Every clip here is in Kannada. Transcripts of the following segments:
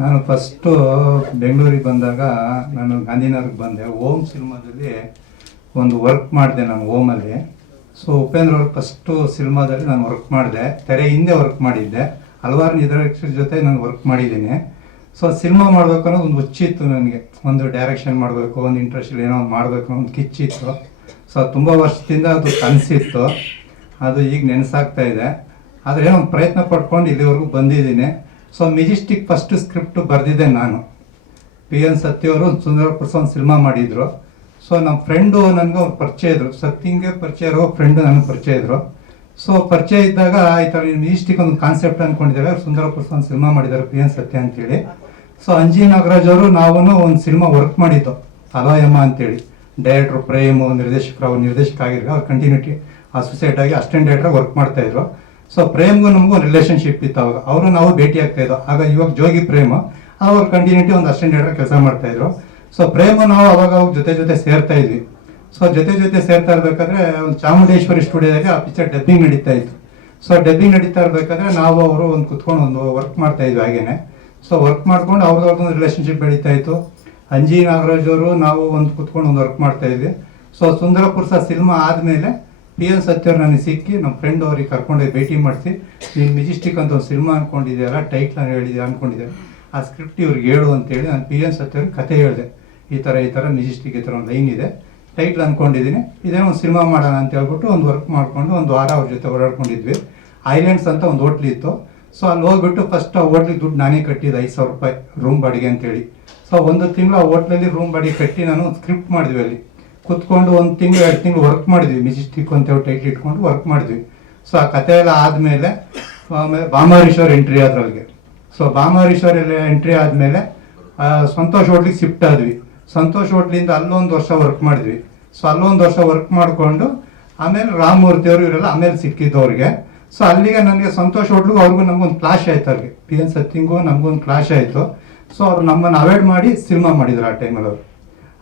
ನಾನು ಫಸ್ಟು ಬೆಂಗಳೂರಿಗೆ ಬಂದಾಗ ನಾನು ಗಾಂಧಿನಗರ್ಗೆ ಬಂದೆ. ಓಮ್ ಸಿನಿಮಾದಲ್ಲಿ ಒಂದು ವರ್ಕ್ ಮಾಡಿದೆ ನಾನು ಓಮಲ್ಲಿ. ಸೊ ಉಪೇಂದ್ರ ಅವ್ರ ಫಸ್ಟು ಸಿನಿಮಾದಲ್ಲಿ ನಾನು ವರ್ಕ್ ಮಾಡಿದೆ. ತೆರೆ ಹಿಂದೆ ವರ್ಕ್ ಮಾಡಿದ್ದೆ. ಹಲವಾರು ನಿರ್ದೇಶಕರ ಜೊತೆ ನಾನು ವರ್ಕ್ ಮಾಡಿದ್ದೀನಿ. ಸೊ ಸಿನಿಮಾ ಮಾಡಬೇಕು ಅನ್ನೋದು ಒಂದು ಹುಚ್ಚಿತ್ತು ನನಗೆ. ಒಂದು ಡೈರೆಕ್ಷನ್ ಮಾಡಬೇಕು, ಒಂದು ಇಂಟ್ರೆಸ್ಟ್ ಏನೋ ಒಂದು ಮಾಡಬೇಕು ಒಂದು ಕಿಚ್ಚಿತ್ತು ಸೊ ತುಂಬ ವರ್ಷದಿಂದ ಅದು ಕನಸಿತ್ತು. ಅದು ಈಗ ನೆನೆಸಾಗ್ತಾ ಇದೆ. ಆದರೆ ಏನೋ ಪ್ರಯತ್ನ ಪಡ್ಕೊಂಡು ಇಲ್ಲಿವರೆಗೂ ಬಂದಿದ್ದೀನಿ. ಸೊ ಮೆಜೆಸ್ಟಿಕ್ ಫಸ್ಟ್ ಸ್ಕ್ರಿಪ್ಟ್ ಬರೆದಿದ್ದೆ ನಾನು. ಪಿ ಎನ್ ಸತ್ಯವರು ಒಂದು ಸುಂದರ ಪ್ರಸಾದ್ ಸಿನಿಮಾ ಮಾಡಿದ್ರು. ಸೊ ನಮ್ಮ ಫ್ರೆಂಡು ನನಗೆ ಅವ್ರು ಪರಿಚಯ ಇದ್ರು. ಸತ್ಯಂಗೆ ಪರಿಚಯ ಇರೋ ಫ್ರೆಂಡು ನನಗೆ ಪರಿಚಯ ಇದ್ರು. ಸೊ ಪರಿಚಯ ಇದ್ದಾಗ ಈ ಥರ ಮೆಜೆಸ್ಟಿಕ್ ಒಂದು ಕಾನ್ಸೆಪ್ಟ್ ಅಂದ್ಕೊಂಡಿದ್ದಾರೆ ಅವ್ರು ಸುಂದರ ಪ್ರಸಾದ್ ಸಿನಿಮಾ ಮಾಡಿದ್ದಾರೆ ಪಿ ಎನ್ ಸತ್ಯ ಅಂತೇಳಿ. ಸೊ ಅಂಜಿ ನಾಗರಾಜ್ ಅವರು ನಾವೂ ಒಂದು ಸಿನಿಮಾ ವರ್ಕ್ ಮಾಡಿದ್ದು. ಅಲೋಯಮ್ಮ ಅಂತೇಳಿ. ಡೈರೆಕ್ಟ್ರು ಪ್ರೇಮ್ ನಿರ್ದೇಶಕರು, ಅವ್ರು ನಿರ್ದೇಶಕ ಆಗಿರೋ ಅವ್ರು ಕಂಟಿನ್ಯೂಟಿ ಅಸೋಸಿಯೇಟ್ ಆಗಿ ಅಸಿಸ್ಟೆಂಟ್ ಡೈರೆಕ್ಟ್ರಾಗಿ ವರ್ಕ್ ಮಾಡ್ತಾ ಇದ್ರು. ಸೊ ಪ್ರೇಮ್ಗೂ ನಮಗೂ ರಿಲೇಶನ್ಶಿಪ್ ಇತ್ತು ಅವಾಗ. ಅವರು ನಾವು ಭೇಟಿ ಆಗ್ತಾ ಇದ್ದೋ ಆಗ ಇವಾಗ ಜೋಗಿ ಪ್ರೇಮ. ಅವ್ರ ಕಂಟಿನ್ಯೂಟಿ ಒಂದು ಅಸಿಸ್ಟೆಂಟ್ ಕೆಲಸ ಮಾಡ್ತಾ ಇದ್ರು. ಸೊ ಪ್ರೇಮ ನಾವು ಅವಾಗ ಅವಾಗ ಜೊತೆ ಜೊತೆ ಸೇರ್ತಾ ಇದ್ವಿ. ಸೊ ಜೊತೆ ಜೊತೆ ಸೇರ್ತಾ ಇರ್ಬೇಕಾದ್ರೆ ಒಂದು ಚಾಮುಂಡೇಶ್ವರಿ ಸ್ಟುಡಿಯೋದಾಗೆ ಆ ಪಿಕ್ಚರ್ ಡಬ್ಬಿಂಗ್ ನಡೀತಾ ಇತ್ತು. ಸೊ ಡಬ್ಬಿಂಗ್ ನಡೀತಾ ಇರ್ಬೇಕಾದ್ರೆ ನಾವು ಅವರು ಒಂದು ಕುತ್ಕೊಂಡು ಒಂದು ವರ್ಕ್ ಮಾಡ್ತಾ ಇದ್ವಿ ಹಾಗೇನೆ. ಸೊ ವರ್ಕ್ ಮಾಡ್ಕೊಂಡು ಅವ್ರದ್ದು ರಿಲೇಶನ್ಶಿಪ್ ಬೆಳೀತಾ ಇತ್ತು. ಅಂಜಿ ನಾಗರಾಜ್ ಅವರು ನಾವು ಒಂದು ಕುತ್ಕೊಂಡು ಒಂದು ವರ್ಕ್ ಮಾಡ್ತಾ ಇದ್ವಿ. ಸೊ ಸುಂದರ ಪುರುಷ ಸಿನಿಮಾ ಆದಮೇಲೆ ಪಿ ಎನ್ ಸತ್ಯವ್ರು ನನಗೆ ಸಿಕ್ಕಿ ನಮ್ಮ ಫ್ರೆಂಡ್ ಅವ್ರಿಗೆ ಕರ್ಕೊಂಡೋಗಿ ಭೇಟಿ ಮಾಡಿಸಿ, ನೀನು ಮೆಜೆಸ್ಟಿಕ್ ಅಂತ ಒಂದು ಸಿನಿಮಾ ಅನ್ಕೊಂಡಿದ್ಯಲ್ಲ ಟೈಟ್ಲ್ ಹೇಳಿದ್ಯಾ ಅನ್ಕೊಂಡಿದ್ದೆ. ಆ ಸ್ಕ್ರಿಪ್ಟ್ ಇವ್ರಿಗೆ ಹೇಳು ಅಂತೇಳಿ ನಾನು ಪಿ ಎನ್ ಸತ್ಯವ್ರ ಕತೆ ಹೇಳಿದೆ. ಈ ಥರ ಈ ಥರ ಮೆಜೆಸ್ಟಿಕ್ ಈ ಥರ ಒಂದು ಲೈನ್ ಇದೆ. ಟೈಟ್ಲ್ ಅಂದ್ಕೊಂಡಿದ್ದೀನಿ ಇದೇ ಒಂದು ಸಿನಿಮಾ ಮಾಡೋಣ ಅಂತ ಹೇಳ್ಬಿಟ್ಟು ಒಂದು ವರ್ಕ್ ಮಾಡಿಕೊಂಡು ಒಂದು ವಾರ ಅವ್ರ ಜೊತೆ ಓಡಾಡ್ಕೊಂಡಿದ್ವಿ. ಐಲ್ಯಾಂಡ್ಸ್ ಅಂತ ಒಂದು ಹೋಟ್ಲ್ ಇತ್ತು. ಸೊ ಅಲ್ಲಿ ಹೋಗ್ಬಿಟ್ಟು ಫಸ್ಟ್ ಆ ಹೋಟ್ಲಿಗೆ ದುಡ್ಡು ನಾನೇ ಕಟ್ಟಿದ್ದು ಐದು ಸಾವಿರ ರೂಪಾಯಿ ರೂಮ್ ಬಾಡಿಗೆ ಅಂತೇಳಿ. ಸೊ ಒಂದು ತಿಂಗಳು ಆ ಹೋಟ್ಲಲ್ಲಿ ರೂಮ್ ಬಾಡಿಗೆ ಕಟ್ಟಿ ನಾನು ಸ್ಕ್ರಿಪ್ಟ್ ಮಾಡಿದ್ವಿ ಅಲ್ಲಿ. ಕುತ್ಕೊಂಡು ಒಂದು ತಿಂಗಳು, ಎರಡು ತಿಂಗಳು ವರ್ಕ್ ಮಾಡಿದ್ವಿ. ಮೆಜೆಸ್ಟಿಕ್ ಅಂತ ಹೇಳಿ ಟೈಟ್ಲ್ ಇಟ್ಕೊಂಡು ವರ್ಕ್ ಮಾಡಿದ್ವಿ. ಸೊ ಆ ಕತೆ ಎಲ್ಲ ಆದಮೇಲೆ, ಆಮೇಲೆ ಬಾಮಾರೀಶ್ವರ್ ಎಂಟ್ರಿ ಅದ್ರಲ್ಲಿಗೆ ಸೊ ಬಾಮಾರೀಶ್ವರ್ ಎಲ್ಲ ಎಂಟ್ರಿ ಆದಮೇಲೆ ಸಂತೋಷ್ ಹೋಟ್ಲಿಗೆ ಶಿಫ್ಟ್ ಆದ್ವಿ. ಸಂತೋಷ್ ಹೋಟ್ಲಿಂದ ಅಲ್ಲೊಂದು ವರ್ಷ ವರ್ಕ್ ಮಾಡಿದ್ವಿ. ಸೊ ಅಲ್ಲೊಂದು ವರ್ಷ ವರ್ಕ್ ಮಾಡಿಕೊಂಡು, ಆಮೇಲೆ ರಾಮಮೂರ್ತಿ ಅವರು ಇವರೆಲ್ಲ ಆಮೇಲೆ ಸಿಕ್ಕಿದ್ದವ್ರಿಗೆ ಸೊ ಅಲ್ಲಿಗೆ ನನಗೆ ಸಂತೋಷ್ ಹೋಟ್ಲಿಗೂ ಅವ್ರಿಗೂ ನಮಗೊಂದು ಕ್ಲಾಶ್ ಆಯ್ತು ಅವ್ರಿಗೆ. ಪಿ ಎನ್ ಸತ್ತಿಂಗು ನಮಗೊಂದು ಕ್ಲಾಶ್ ಆಯಿತು. ಸೊ ಅವ್ರು ನಮ್ಮನ್ನು ಅವಾಯ್ಡ್ ಮಾಡಿ ಸಿನಿಮಾ ಮಾಡಿದ್ರು ಆ ಟೈಮಲ್ಲಿ ಅವರು.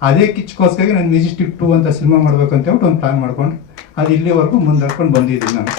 ಅದೇ ಕಿಚ್ಕೋಸ್ಕರ ನಾನು ಮ್ಯೂಸಿಕ್ ಟು ಅಂತ ಸಿನಿಮಾ ಮಾಡ್ಬೇಕಂತ ಹೇಳ್ಬಿಟ್ಟು ಒಂದು ಪ್ಲಾನ್ ಮಾಡ್ಕೊಂಡು. ಅದು ಇಲ್ಲಿವರೆಗೂ ಮುಂದರ್ಕೊಂಡು ಬಂದಿದ್ದೀನಿ ನಾನು.